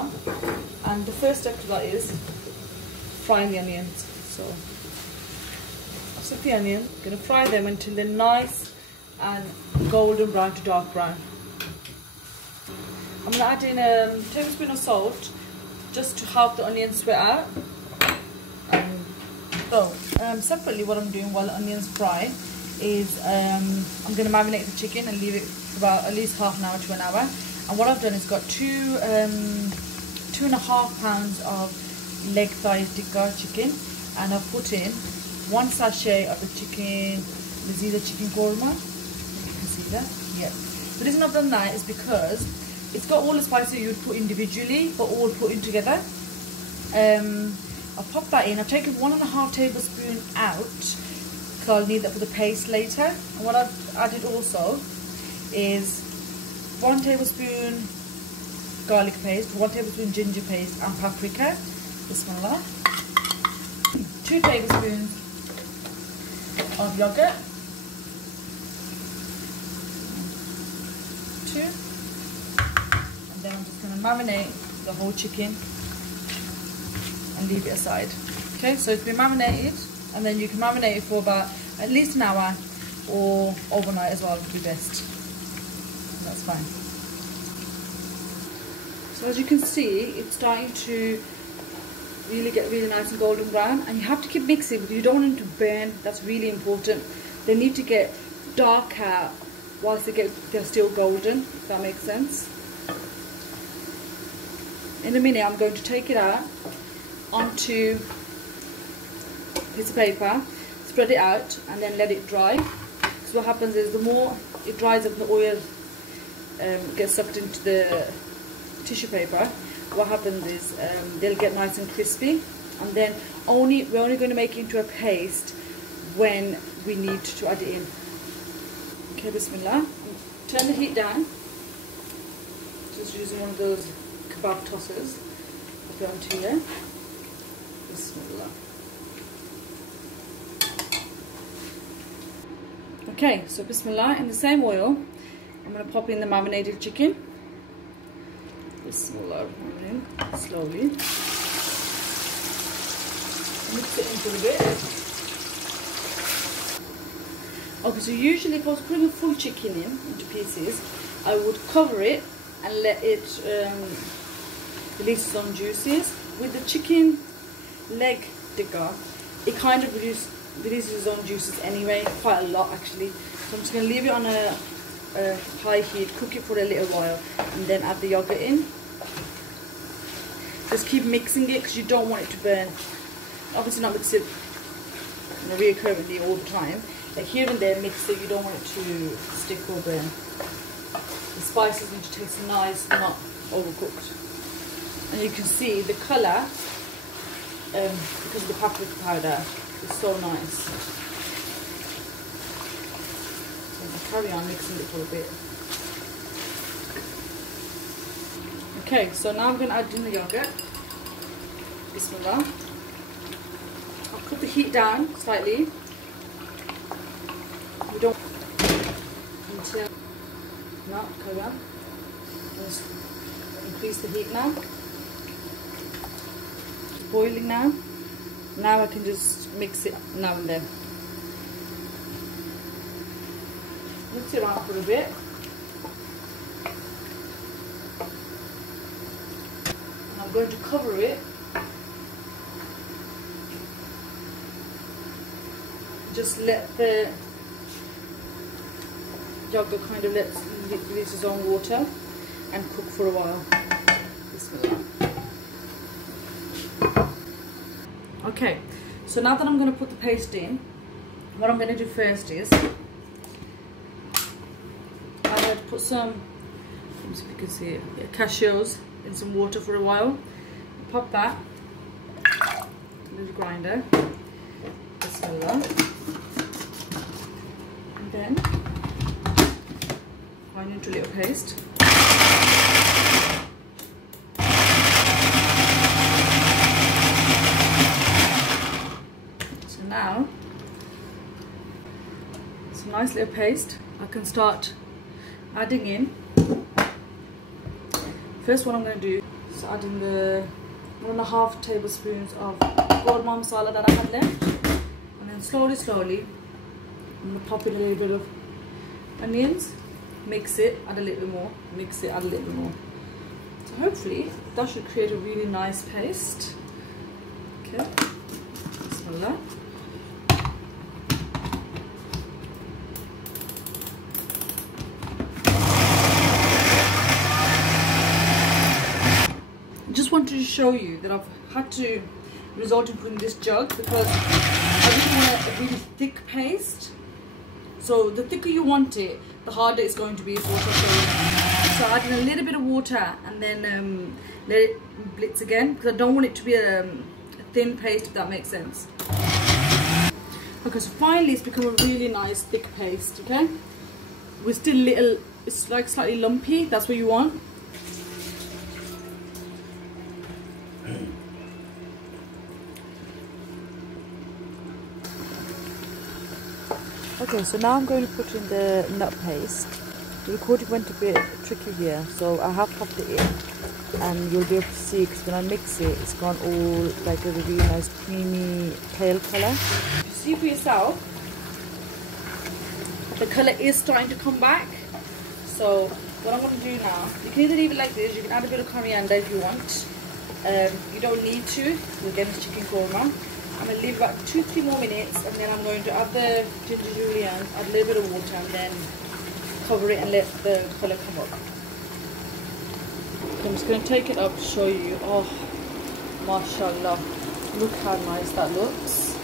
on. And the first step to that is frying the onions. So I've stuck the onion, I'm going to fry them until they're nice and golden brown to dark brown. I'm going to add in a tablespoon of salt just to help the onions sweat out. Separately, what I'm doing while the onions fry is I'm going to marinate the chicken and leave it for about at least half an hour to an hour. And what I've done is got 2.5 pounds of leg thigh tikka chicken, and I've put in 1 sachet of the chicken, the chicken Qorma. You can see that, yeah. The reason I've done that is because it's got all the spices you would put individually, but all put in together. I'll pop that in. I've taken 1.5 tablespoons out because I'll need that for the paste later. And what I've added also is 1 tablespoon garlic paste, 1 tablespoon ginger paste, and paprika. Bismillah. 2 tablespoons of yogurt. 2. And then I'm just going to marinate the whole chicken and leave it aside. Okay, so it's been marinated, and then you can marinate it for about at least an hour or overnight as well would be best. And that's fine. So as you can see, it's starting to really get really nice and golden brown, and you have to keep mixing because you don't want them to burn. That's really important. They need to get darker whilst they're still golden, if that makes sense. In a minute I'm going to take it out onto a piece of paper, spread it out, and then let it dry. So what happens is the more it dries up, the oil gets sucked into the tissue paper. What happens is they'll get nice and crispy, and then we're only going to make it into a paste when we need to add it in. Okay, bismillah. Turn the heat down. Just using one of those kebab tossers. Put it onto here. Bismillah. Okay, so bismillah, in the same oil, I'm going to pop in the marinated chicken. Bismillah, slowly. Mix it into a bit. Okay, so usually if I was putting a full chicken into pieces, I would cover it and let it release its own juices. With the chicken leg tikka, it kind of releases its own juices anyway, quite a lot actually. So I'm just going to leave it on a high heat, cook it for a little while, and then add the yogurt in. Just keep mixing it because you don't want it to burn. Obviously not mix it reoccurrently all the time. Like here and there mix it, you don't want it to stick or burn. The spices need to taste nice, not overcooked. And you can see the colour, because of the paprika powder, is so nice. So I'll carry on mixing it for a bit. Okay, so now I'm going to add in the yogurt. Bismillah. I'll put the heat down slightly. We don't until no, carry on. Just increase the heat now. It's boiling now. Now I can just mix it now and then. Mix it around for a bit. And I'm going to cover it. Just let the yogurt kind of release its own water and cook for a while. Bismillah. Okay, so now that I'm going to put the paste in, what I'm going to do first is I'm going to put some, as you can see, cashews in some water for a while. Pop that into the grinder. Bismillah. And then grind into a little paste. So now it's a nice little paste. I can start adding in. First, what I'm going to do So adding the 1.5 tablespoons of Qorma masala that I had left. And then slowly, I'm going to pop in a little bit of onions, mix it, add a little bit more, mix it, add a little bit more. So hopefully that should create a really nice paste. Okay, bismillah. Just wanted to show you that I've had to resort to putting this jug because I really want a really thick paste. So the thicker you want it, the harder it's going to be for sauteing. So adding a little bit of water and then let it blitz again because I don't want it to be a thin paste, if that makes sense. Okay, so finally it's become a really nice thick paste. Okay, we're still little, it's like slightly lumpy. That's what you want. Okay, so now I'm going to put in the nut paste. The recording went a bit tricky here, so I have popped it in and you'll be able to see because when I mix it, it's gone all like a really nice creamy pale colour. You see for yourself, the colour is starting to come back. So what I'm going to do now, you can either leave it like this, you can add a bit of coriander if you want. You don't need to, again it's chicken korma. I'm going to leave about 2-3 more minutes and then I'm going to add the ginger julienne, add a little bit of water and then cover it and let the colour come up. So I'm just going to take it up to show you. Oh, mashallah, look how nice that looks.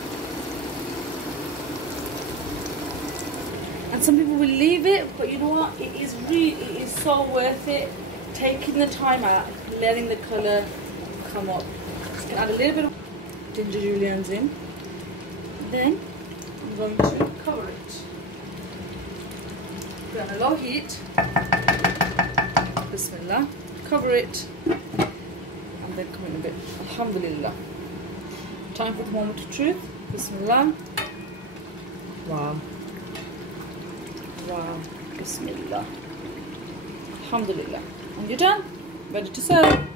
And some people will leave it, but you know what, it is so worth it. Taking the time out, letting the colour come up. Just going to add a little bit of ginger juliennes in, then I'm going to cover it. Put it on a low heat, bismillah, cover it, and then come in a bit, alhamdulillah. Time for the moment of truth, bismillah, wow, bismillah, alhamdulillah, and you're done, ready to serve.